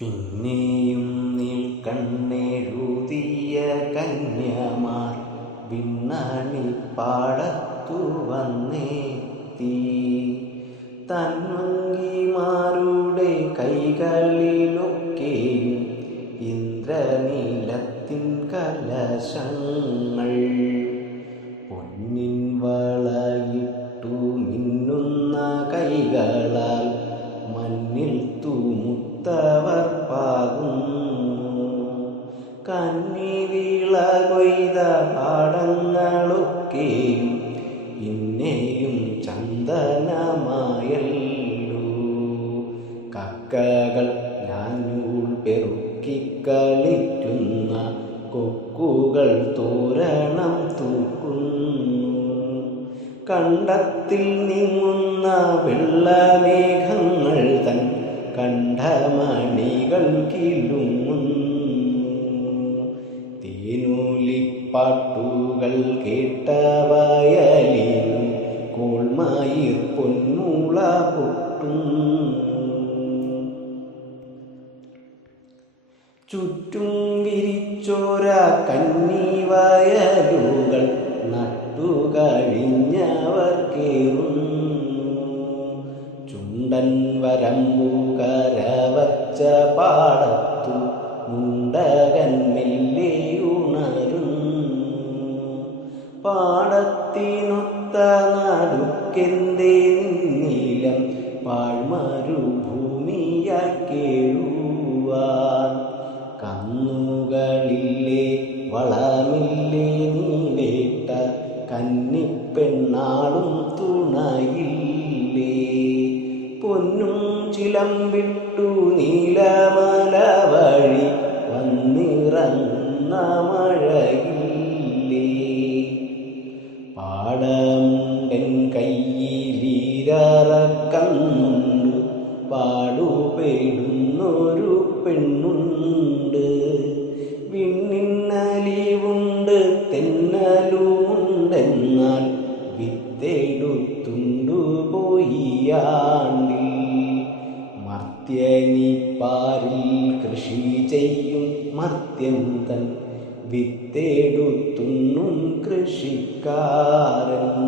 പിന്നെയും നീൽക്കണ്ണെഴുതിയ കന്യമാർ വിണ്ണണിപ്പാടത്തു വന്നെത്തി. തന്വങ്കിമാരുടെ കൈകളിലൊക്കെയും ഇന്ദ്രനീലത്തിൻ കലശങ്ങൾ. പൊന്നിൻ വളയിട്ടു മിന്നുന്ന കൈകളാൽ മണ്ണിൽ തൂമുത്തവർ പാകുന്നു. കന്നിവിള കൊയ്ത പാടങ്ങളൊക്കെയും പിന്നെയും ചന്ദനമായല്ലോ. കക്കകൾ ഞാഞ്ഞൂൽ പെറുക്കിക്കളിക്കുന്ന കൊക്കുകൾ തോരണം തൂക്കുന്നു. കണ്ടത്തിൽ നീങ്ങുന്ന വെള്ളമേഘങ്ങൾ തൻ കണ്ഠമണികൾ കിലുങ്ങുന്നു. തേനൂലിപ്പാട്ടുകൾ കേട്ട വയലിലും കോൾമയിർ പൊന്മുള പൊട്ടുന്നു. ചുറ്റും വിരിച്ചോര കന്നിവയലുകൾ നട്ടുകഴിഞ്ഞവർ കേറുന്നു. ചുണ്ടൻ വരമ്പുകരവച്ച പാടത്തു മുണ്ടകൻ മെല്ലെ ഉണരുന്നു. പാടത്തിനൊത്ത നടുക്കെന്തേ നീലം പാഴ്മരുഭൂമിയായി കേഴുവാൻ. കന്നുകളില്ലേ വളമില്ലേ നീ വേട്ട കന്നിപ്പെണ്ണാളും തുണയില്ലേ. പൊന്നും ചിലമ്പിട്ടു നീലമല വഴി വന്നിറങ്ങുന്ന മഴയില്ലേ. പാടമുണ്ടൻ കയ്യിലീരറക്കന്നുണ്ട് പാടുപെടുന്നൊരു പെണ്ണുണ്ട്. വിണ്ണിന്നലിവുണ്ട് തെന്നലുമുണ്ടെന്നാൽ വിത്തെടുത്തുണ്ടു പോയിയാണ്ടിൽ. മർത്യനിപ്പാരിൽ കൃഷി ചെയ്യും മർത്യൻ തൻ വിത്തെടുത്തുണ്ണും കൃഷിക്കാരൻ.